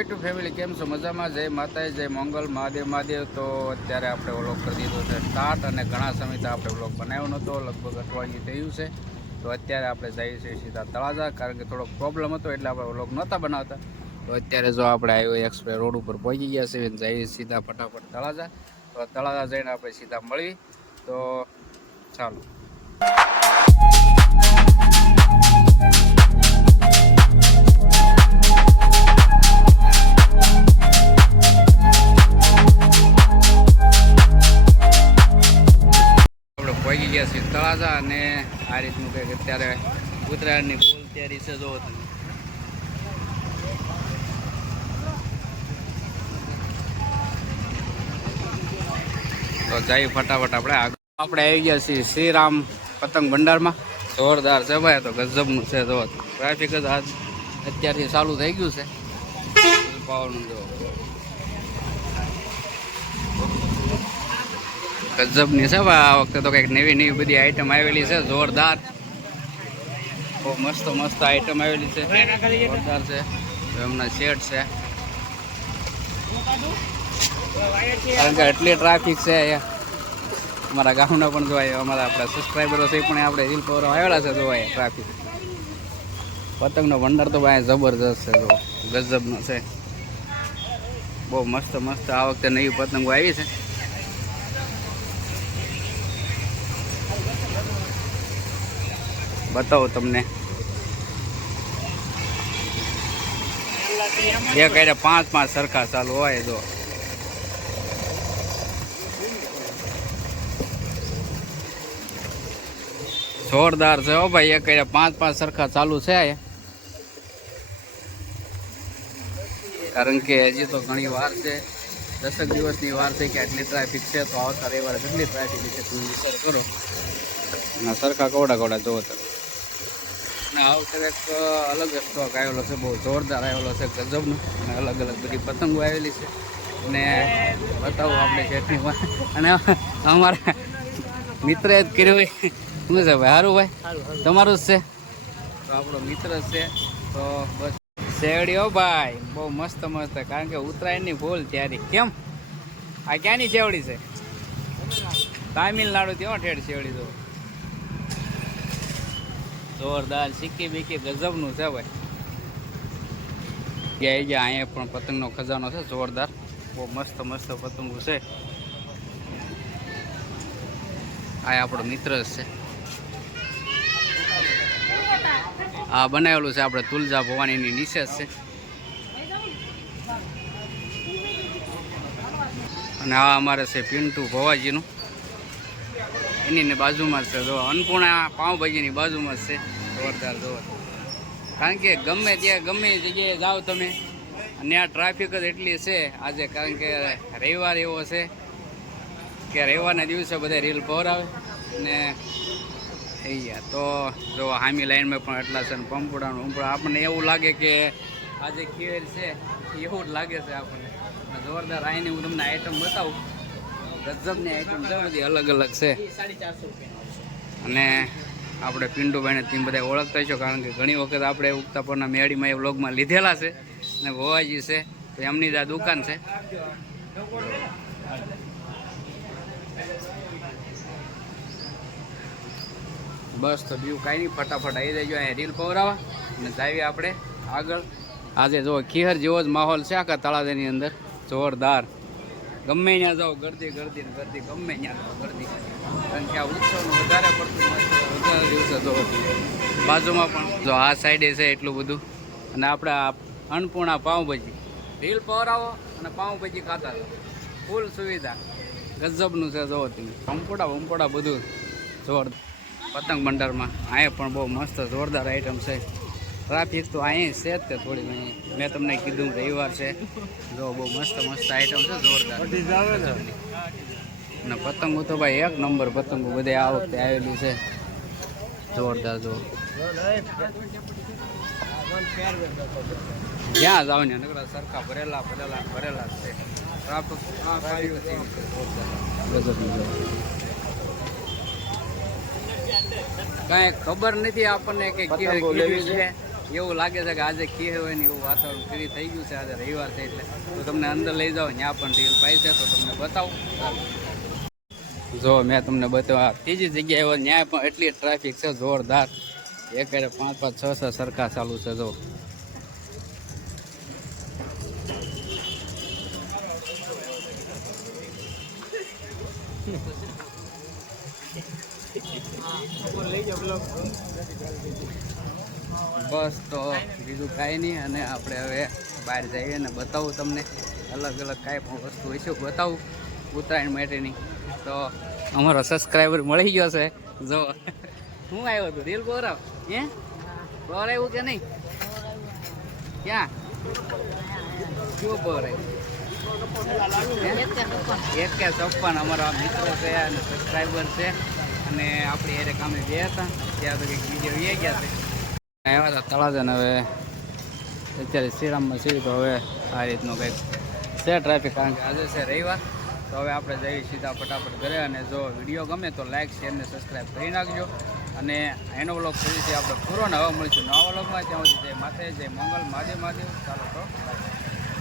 YouTube family કેમ છો? મજામાં? જય માતાજી, જય મંગલ, મહાદેવ મહાદેવ. તો અત્યારે આપણે વ્લોગ કરી દીધો છે સ્ટાર્ટ અને ઘણા સમયથી આપણે વ્લોગ બનાવ્યો નહોતો, લગભગ અઠવાડિયું થયું છે. તો અત્યારે આપણે જઈએ છીએ સીધા તળાજા, કારણ કે થોડોક પ્રોબ્લેમ હતો એટલે આપણે વ્લોગ નહોતા બનાવતા. તો અત્યારે જો આપણે હાઈવે એક્સપ્રેસ રોડ ઉપર પહોંચી ગયા છે, જઈએ સીધા ફટાફટ તળાજા. તો તળાજા જઈને આપણે સીધા મળવી. તો ચાલો. પહોંચી ગયા છીએ તળાજા અને આ રીતનું કંઈક અત્યારે ઉત્તરાયણની ફૂલ તૈયારી છે. જોવો તમે. તો જઈ ફટાફટ આપણે આવી ગયા છીએ શ્રીરામ પતંગ ભંડારમાં. જોરદાર છે ભાઈ, તો ગજબનું છે. જો ટ્રાફિક જ આજ અત્યારથી ચાલુ થઈ ગયું છે. પાવરનું જો ગજબની છે ભાઈ. આ વખતે તો કંઈક નવી બધી આઈટમ આવેલી છે. જોરદાર, બહુ મસ્ત આઈટમ આવેલી છે. જોરદાર છે. એમના શેડ છે, કારણ કે એટલી ટ્રાફિક છે અહીંયા. અમારા ગામના પણ જોવાય, અમારા આપણા સબસ્ક્રાઈબરો છે પણ આપણે રીલ પર આવેલા છે. જોવાય ટ્રાફિક. પતંગનો ભંડાર તો ભાઈ જબરજસ્ત છે. જો ગજબનો છે, બહુ મસ્ત આ વખતે નવી પતંગો આવી છે. બતાવો તમને. એક એટલે 5 સરખા ચાલુ હોય. જો જોરદાર છે હો ભાઈ. એક એટલે 5 સરખા ચાલુ છે, કારણ કે હજી તો ઘણી વાર છે. 10 દિવસની વાર છે કે આટલી ટ્રાફિક છે. તો આવતા રવિવારે કેટલી ટ્રાફિક છે તમે વિચાર કરો. અને સરખા કોડા જોવો તમે. અને આ વખતે એક અલગ સ્ટોક આવેલો છે, બહુ જોરદાર આવેલો છે, ગજબનો. અને અલગ બધી પતંગો આવેલી છે. અને બતાવું આપણે ચટણીમાં. અને અમારા મિત્રએ જ કર્યું. શું છે ભાઈ? સારું ભાઈ, તમારું જ છે. તો આપણો મિત્ર જ છે. તો બસ શેવડીઓ ભાઈ બહુ મસ્ત, કારણ કે ઉત્તરાયણની ફૂલ તૈયારી. કેમ આ ક્યાંની શેવડી છે? તામિલનાડુ થી ઠેઠ શેવડી. તો જોરદાર સિક્કી બીકી ગજબનું છે ભાઈ. અહીંયા પણ પતંગનો ખજાનો છે જોરદાર. બહુ મસ્ત પતંગો છે. આ આપણો મિત્ર જ છે. આ બનાવેલું છે આપણે તુલજા ભવાનીની નીચે છે. અને આ અમારે છે પિન્ટુ ભવાજીનું, એની બાજુમાં છે. જો અન્નપૂર્ણા પાઉંભાજીની બાજુમાં જ છે. જોરદાર. કારણ કે ગમે જગ્યાએ જાઓ તમે, અને આ ટ્રાફિક જ એટલી છે આજે, કારણ કે રવિવાર એવો છે કે રવિવારના દિવસે બધા રીલ પહોરાવે. ને તો જો હામી લાઈનમાં પણ એટલા છે. પંપુડાનું આપણને એવું લાગે કે આજે ખીર છે, એવું જ લાગે છે આપણને. જોરદાર. આની હું તમને આઈટમ બતાવું. ગજબની આઈટમ છે, બધી અલગ છે. અને આપણે પિન્ટુભાઈને તમે બધા ઓળખતા છો, કારણ કે ઘણી વખત આપણે ઉગતા પરના મેળીમાં એ વ્લોગમાં લીધેલા છે. અને ભવાજી છે, તો એમની જ આ દુકાન છે. બસ તો બીજું કાંઈ નહીં, ફટાફટ આવી જજો અહીંયા રીલ પવરાવા અને જાવી આપણે આગળ. આજે જો ખીહર જેવો જ માહોલ છે આખા તળાજાની અંદર. જોરદાર. ગમે ત્યાં જાઓ ગરદી, ગમે ત્યાં જાઓ ગરદી. કારણ કે આ ઉત્સવનું વધારે દિવસે જો બાજુમાં પણ જો આ સાઈડે છે એટલું બધું. અને આપણે અન્નપૂર્ણા પાઉંભાજી રીલ પવરાવો અને પાઉંભાજી ખાતા જાઓ. ફૂલ સુવિધા ગજબનું છે. જોવો તમે. પંપોડા બધું જોરદાર. પતંગ ભંડારમાં અહીંયા પણ બહુ મસ્ત જોરદાર આઈટમ છે. ટ્રાફિક તો અહીં છે જ તે થોડી ઘણી. મેં તમને કીધું રવિવાર છે. જો બહુ મસ્ત આઈટમ છે જોરદાર. અને પતંગો તો ભાઈ એક નંબર પતંગો બધે આ વખતે આવેલી છે. જોરદાર. જો જ્યાં જાવ ને નકરા સરખા ભરેલા છે. ટ્રાફિક કાંઈ ખબર નથી આપણને કે કેવી છે. એવું લાગે છે કે આજે ખીર હોય ને એવું વાતાવરણ ફ્રી થઈ ગયું છે. આજે રવિવાર છે એટલે તો તમને અંદર લઈ જાઓ, ત્યાં પણ રીલ ભાઈ છે તો તમને બતાવું. જો મેં તમને બતાવ્યા ત્રીજી જગ્યાએ હોય ત્યાં પણ એટલી ટ્રાફિક છે જોરદાર. એક 5 5 6 6 સરખા ચાલુ છે. જો બસ તો બીજું કાંઈ નહીં. અને આપણે હવે બહાર જઈએ ને બતાવું તમને અલગ અલગ કાંઈ પણ વસ્તુ હોય છે બતાવું ઉત્તરાયણ માટેની. તો અમારો સબસ્ક્રાઈબર મળી ગયો છે. જો હું આવ્યો હતો રીલ બોરાવ હે બોર આવ્યું કે નહીં? ક્યાં કયો બોર આવ્યું? 156 અમારા મિત્રો છે અને સબસ્ક્રાઈબર છે. અને આપણી એરે કામે ગયા હતા ત્યાં તો કંઈક વિડીયો એ ગયા છે આવ્યા હતા તળાજા ને હવે અત્યારે શ્રીરામમાં છીએ. તો હવે આ રીતનું કંઈક છે ટ્રાફિક, કારણ કે આજે છે રવિવાર. તો હવે આપણે જઈએ સીધા ફટાફટ ઘરે. અને જો વિડીયો ગમે તો લાઈક શેર ને સબસ્ક્રાઈબ કરી નાખજો. અને એનો વ્લોગ ફરીથી આપણે પૂરો ને હવે મળીશું નવા વ્લોગમાં. ત્યાં સુધી જય માતા જય મંગલ મહાદેવ મહાદેવ. ચાલો તો બાય.